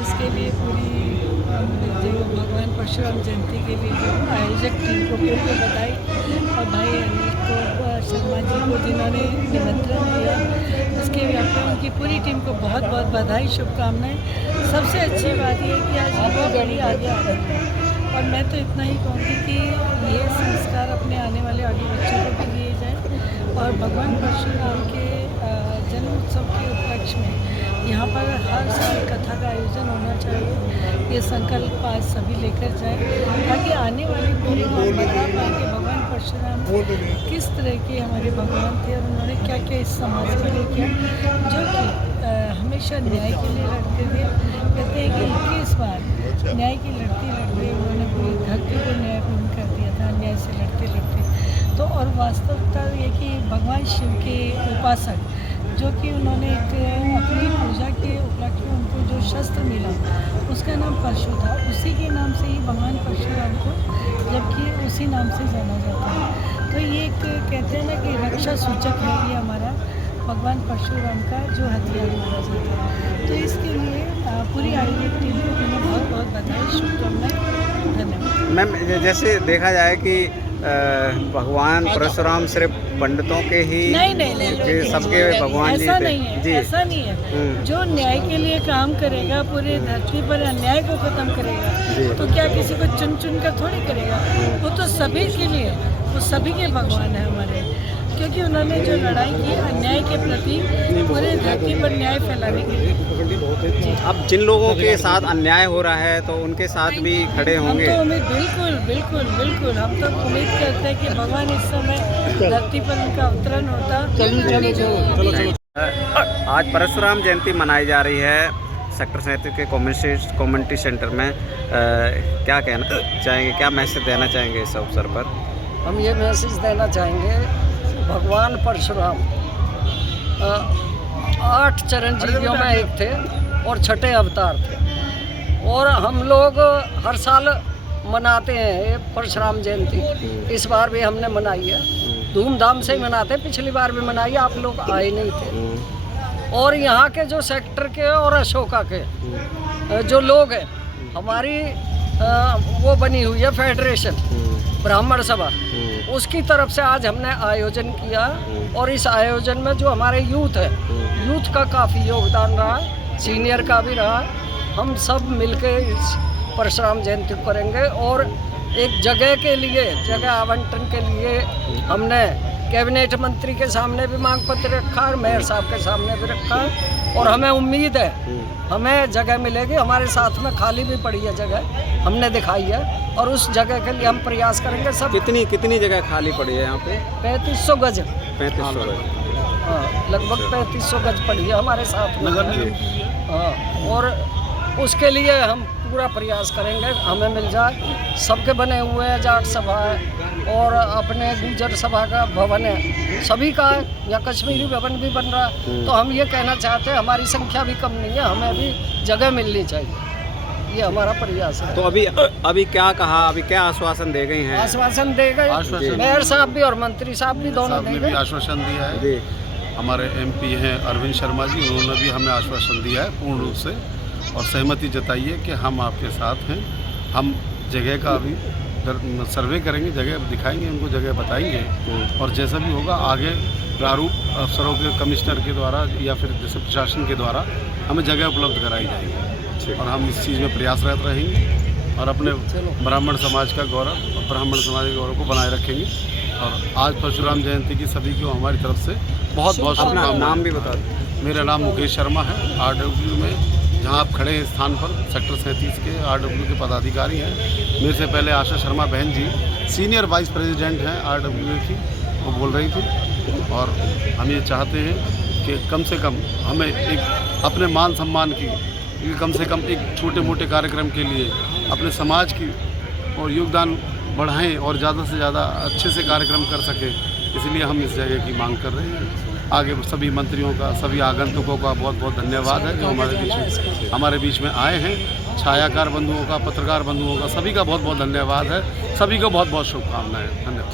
इसके लिए पूरी जो भगवान परशुराम जयंती के लिए जो आयोजक टीम को पूरी को बधाई, और भाई अनिल को शर्मा जी को जिन्होंने निमंत्रण दिया, उसके व्यापार उनकी पूरी टीम को बहुत बहुत बधाई, शुभकामनाएं। सबसे अच्छी बात यह कि आज युवा पीढ़ी आगे आ रही है, और मैं तो इतना ही कहूँगी कि ये संस्कार अपने आने वाले आगे बच्चों को भी दिए जाए। और भगवान परशुराम के जन्म उत्सव के उपलक्ष्य में यहाँ पर हर साल कथा का आयोजन होना चाहिए। ये संकल्प आज सभी लेकर जाए, ताकि आने वाली पीढ़ी को हम बता पाएँ कि भगवान परशुराम किस तरह के हमारे भगवान थे, और उन्होंने क्या क्या इस समाज के लिए किया, जो कि हमेशा न्याय के लिए लड़ते थे। कहते हैं कि 21 बार न्याय की लड़ते लड़ते उन्होंने पूरी धरती को न्यायपूर्ण कर दिया था, न्याय से लड़ते लड़ते। तो और वास्तविकता ये कि भगवान शिव के उपासक, जो कि उन्होंने एक अपनी पूजा के उपलक्ष्य में उनको जो शस्त्र मिला उसका नाम परशु था, उसी के नाम से ही भगवान परशुराम को जबकि उसी नाम से जाना जाता है। तो ये एक कहते हैं ना कि रक्षा सूचक है ये हमारा भगवान परशुराम का जो हथियार माना जाता है। तो इसके लिए पूरी आयोजक टीम को मैंने बहुत बहुत बधाई, शुभकामनाएं, धन्यवाद। मैम, जैसे देखा जाए कि भगवान परशुराम सिर्फ पंडितों के ही नहीं, सबके भगवान जी ऐसा थे। नहीं है, जी, ऐसा नहीं है। जो न्याय के लिए काम करेगा, पूरे धरती पर अन्याय को खत्म करेगा, तो क्या किसी को चुन चुन कर थोड़ी करेगा। वो तो सभी के लिए, वो सभी के भगवान है हमारे, क्योंकि उन्होंने जो लड़ाई की अन्याय के प्रति, पूरे धरती पर न्याय फैलाने के लिए। अब जिन लोगों के साथ अन्याय हो रहा है तो उनके साथ भी खड़े होंगे। हम तो उम्मीद बिल्कुल बिल्कुल बिल्कुल हम तो उम्मीद करते हैं कि भगवान इस समय धरती पर उनका अवतरण होता। आज परशुराम जयंती मनाई जा रही है सेक्टर 37 के कम्युनिटी सेंटर में। क्या कहना चाहेंगे, क्या मैसेज देना चाहेंगे इस अवसर पर? हम ये मैसेज देना चाहेंगे, भगवान परशुराम 8 चिरंजीवियों में एक थे और 6ठे अवतार थे, और हम लोग हर साल मनाते हैं परशुराम जयंती। इस बार भी हमने मनाई है, धूमधाम से ही मनाते हैं। पिछली बार भी मनाई, आप लोग आए नहीं थे। और यहाँ के जो सेक्टर के और अशोका के जो लोग हैं, हमारी वो बनी हुई है फेडरेशन ब्राह्मण सभा, उसकी तरफ से आज हमने आयोजन किया। और इस आयोजन में जो हमारे यूथ है, यूथ का काफ़ी योगदान रहा है, सीनियर का भी रहा है। हम सब मिलके इस परशुराम जयंती करेंगे। और एक जगह के लिए, जगह आवंटन के लिए हमने कैबिनेट मंत्री के सामने भी मांग पत्र रखा है, मेयर साहब के सामने भी रखा है, और हमें उम्मीद है हमें जगह मिलेगी। हमारे साथ में खाली भी पड़ी है जगह, हमने दिखाई है, और उस जगह के लिए हम प्रयास करेंगे। सब कितनी जगह खाली पड़ी है यहाँ पे? 3500 गज। 3500 गज, हाँ, लगभग 3500 गज पड़ी है हमारे साथ में। हाँ, और उसके लिए हम पूरा प्रयास करेंगे हमें मिल जाए। सबके बने हुए हैं, जाट सभा है और अपने गुजर सभा का भवन है, सभी का है, या कश्मीरी भवन भी बन रहा है। तो हम ये कहना चाहते हैं, हमारी संख्या भी कम नहीं है, हमें भी जगह मिलनी चाहिए, ये हमारा प्रयास है। तो अभी क्या कहा, अभी क्या आश्वासन दे गए हैं? आश्वासन दे गए, मेयर साहब भी और मंत्री साहब भी दोनों ने भी आश्वासन दिया है। हमारे MP हैं अरविंद शर्मा जी, उन्होंने भी हमें आश्वासन दिया है पूर्ण रूप से, और सहमति जताई है कि हम आपके साथ हैं। हम जगह का अभी सर्वे करेंगे, जगह दिखाएंगे, उनको जगह बताएंगे, और जैसा भी होगा आगे प्रारूप अफसरों के, कमिश्नर के द्वारा या फिर जैसे प्रशासन के द्वारा हमें जगह उपलब्ध कराई जाएगी, और हम इस चीज़ में प्रयासरत रहेंगे और अपने ब्राह्मण समाज का गौरव और ब्राह्मण समाज के गौरव को बनाए रखेंगे। और आज परशुराम जयंती की सभी को हमारी तरफ से बहुत बहुत शुभकामनाएं। नाम भी बता दें। मेरा नाम मुकेश शर्मा है, RW में जहाँ आप खड़े हैं स्थान पर सेक्टर 37 के RW के पदाधिकारी हैं। मेरे से पहले आशा शर्मा बहन जी सीनियर वाइस प्रेसिडेंट हैं RW की, वो बोल रही थी। और हम ये चाहते हैं कि कम से कम हमें एक अपने मान सम्मान की, कम से कम एक छोटे मोटे कार्यक्रम के लिए अपने समाज की और योगदान बढ़ाएं और ज़्यादा से ज़्यादा अच्छे से कार्यक्रम कर सकें, इसलिए हम इस जगह की मांग कर रहे हैं। आगे सभी मंत्रियों का, सभी आगंतुकों का बहुत बहुत धन्यवाद है जो हमारे बीच में आए हैं। छायाकार बंधुओं का, पत्रकार बंधुओं का, सभी का बहुत बहुत धन्यवाद है। सभी को बहुत बहुत शुभकामनाएं। धन्यवाद।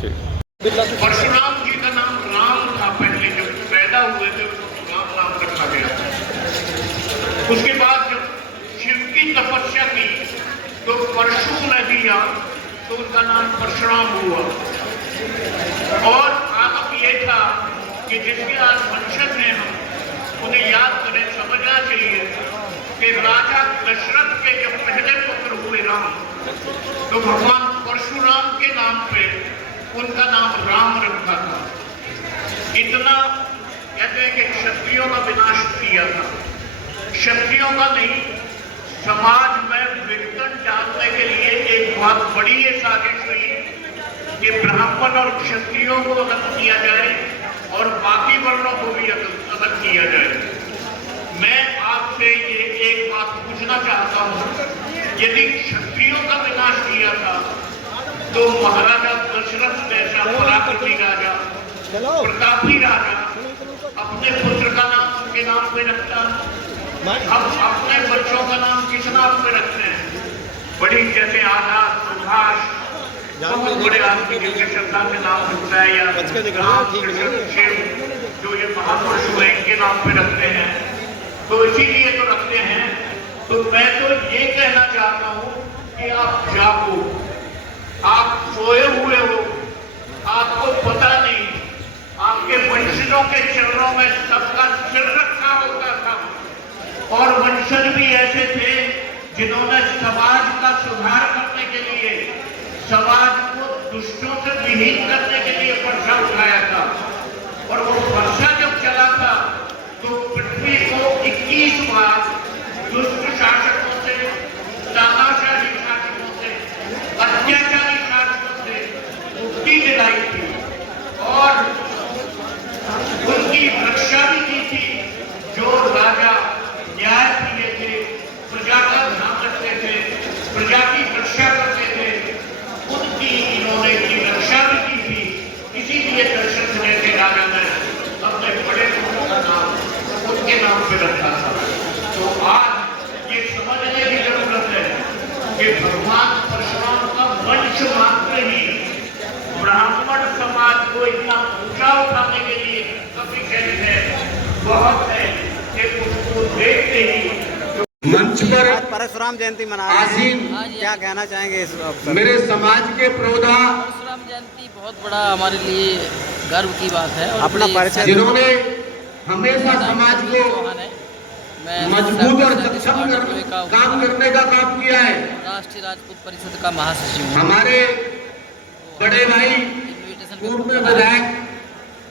परशुराम जी का नाम राम था, पहले जब पैदा हुए थे उसको राम नाम रखा गया। उसके बाद जब शिव की तो उनका नाम परशुराम हुआ। और आगम ये था कि जिसके आज वंशज हैं हम, उन्हें याद करें, समझना चाहिए कि राजा दशरथ के जब पहले पुत्र हुए राम, तो भगवान परशुराम के नाम पे उनका नाम राम रखा था। इतना कहते हैं कि क्षत्रियों का विनाश किया था, क्षत्रियों का नहीं, समाज में विघटन डालने के लिए एक बहुत बड़ी ये साजिश हुई कि ब्राह्मण और क्षत्रियों को अलग किया जाए और बाकी वर्णों को भी अलग किया जाए। मैं आपसे ये एक बात पूछना चाहता हूँ, यदि क्षत्रियों का विनाश किया था तो महाराजा दशरथ जैसा पराक्रमी राजा, प्रतापी राजा अपने पुत्र का नाम उनके नाम पे रखता। हम अपने बच्चों का नाम किस नाम पे रखते हैं? बड़ी जैसे आजाद, सुभाष, बहुत बड़े आदमी जिनके श्रद्धा के नाम रखता है, या राम, कृष्ण, शिव, जो ये महापुरुष हुए इनके नाम पे रखते हैं, तो इसीलिए तो रखते हैं। तो मैं तो ये कहना चाहता हूँ कि आप जागो, आप सोए हुए हो, आपको पता नहीं, आपके वंशजों के चरणों में सबका सिर रखा होता था। और वंशज भी ऐसे थे जिन्होंने समाज का सुधार करने के लिए, समाज को दुष्टों से विहीन करने के लिए पर्चा उठाया था। और वो पर्चा जब चला था तो पृथ्वी को 21 बार दुष्ट शासकों से, तानाशाही शासकों से, अत्याचारी शासकों से मुक्ति दिलाई थी और उनकी रक्षा भी की थी। जो राजा न्याय प्रिय थे, प्रजा का ध्यान रखते थे, प्रजा की रक्षा करते थे, उनकी इन्होंने की रक्षा भी की थी। इसीलिए दशरथ जैसे राजा ने अपने बड़े पुत्र का नाम उनके नाम पे रखा था। तो आज ये समझने की जरूरत है कि भगवान परशुराम का वंश मात्र ही ब्राह्मण समाज को इतना ऊंचा उठाने के लिए सफिशिएंट है, बहुत है कि उसको देखते ही मंच पर आज परशुराम जयंती मना रहे आसीन हैं, क्या कहना चाहेंगे इस अवसर पर? मेरे समाज के प्रोधा परशुराम जयंती बहुत बड़ा हमारे लिए गर्व की बात है। और अपना परिचय जिन्होंने हमेशा समाज को मजबूत और सक्षम काम करने का काम किया है। राष्ट्रीय राजपूत परिषद का महासचिव हूँ। हमारे बड़े भाई इन्विटेशन पूर्व में विधायक,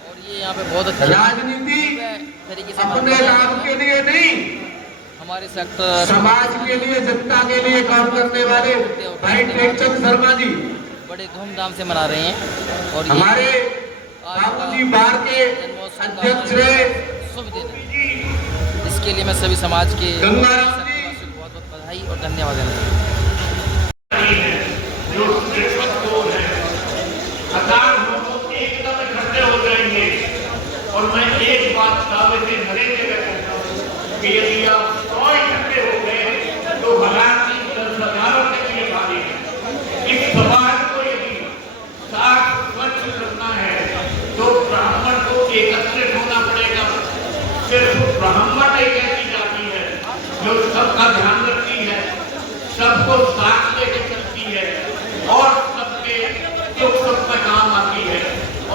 और ये यहाँ पे बहुत अच्छा राजनीति तरीके से अपने लाभ के लिए नहीं, हमारे सेक्टर समाज के लिए, जनता के लिए काम करने वाले भाई टेकचंद शर्मा जी बड़े धूमधाम से मना रहे हैं। और हमारे बाबूजी बार के अध्यक्ष रहे, शुभ दिन है। इसके लिए मैं सभी समाज के गंगाराम जी बहुत बहुत बधाई और धन्यवाद देना चाहता हूँ। जो शिक्षक है, हजार लोग एकदम इकट्ठे हो जाएंगे। और मैं एक बात दावे से हर एक जगह कहता हूँ कि यदि आप 100 इकट्ठे हो गए तो 1000 के लिए भारी है। इस समाज को यदि साफ स्वच्छ करना है तो ब्राह्मण को एकत्रित होना पड़ेगा। सिर्फ ब्राह्मण एक ऐसी जाति है जो सबका ध्यान रखती है, सबको साथ लेके चलती है और सबके दुख सुख में काम आती है।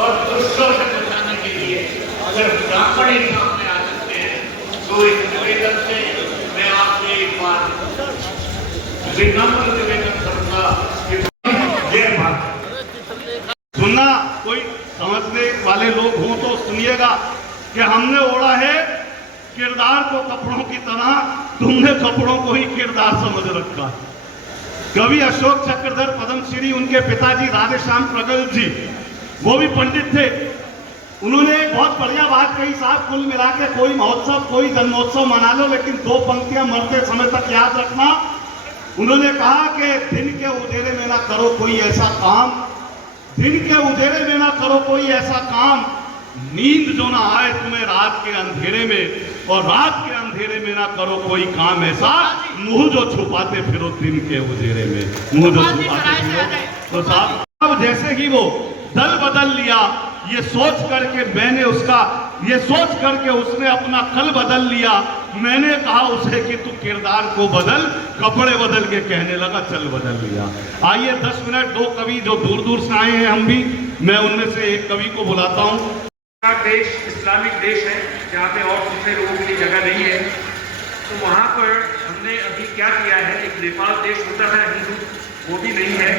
और दुष्टों से बचाने के लिए अगर ब्राह्मण ही सामने आ सकते हैं तो इस निवेदन से मैं आपसे एक बार विनम्र निवेदन करूंगा कि जय भारत। सुनना, कोई समझने वाले लोग हों तो सुनिएगा कि हमने ओढ़ा है किरदार को कपड़ों की तरह, तुमने कपड़ों को ही किरदार समझ रखा। कवि अशोक चक्रधर पद्मश्री, उनके पिताजी राधेश्याम प्रगल जी, वो भी पंडित थे। उन्होंने एक बहुत बढ़िया बात कही, साहब कुल मिला के कोई महोत्सव, कोई जन्मोत्सव मना लो, लेकिन 2 पंक्तियां मरते समय तक याद रखना। उन्होंने कहा कि दिन के उजेरे में ना करो कोई ऐसा काम, दिन के उजेरे में ना करो कोई ऐसा काम, नींद जो ना आए तुम्हें रात के अंधेरे में, और रात के अंधेरे में ना करो कोई काम ऐसा, मुंह जो छुपाते फिरो दिन के उजेरे में, मुंह जो छुपाते फिरो। तो साहब जैसे ही वो दल बदल लिया, ये सोच करके मैंने उसने अपना कल बदल लिया। मैंने कहा उसे कि तू किरदार को बदल, कपड़े बदल के कहने लगा चल बदल लिया। आइए 10 मिनट, 2 कवि जो दूर दूर से आए हैं हम भी, मैं उनमें से एक कवि को बुलाता हूँ। देश इस्लामिक देश है जहाँ पे और दूसरे लोगों के लिए जगह नहीं है, तो वहाँ पर हमने अभी क्या किया है, एक नेपाल देश होता है हिंदू, वो भी नहीं है।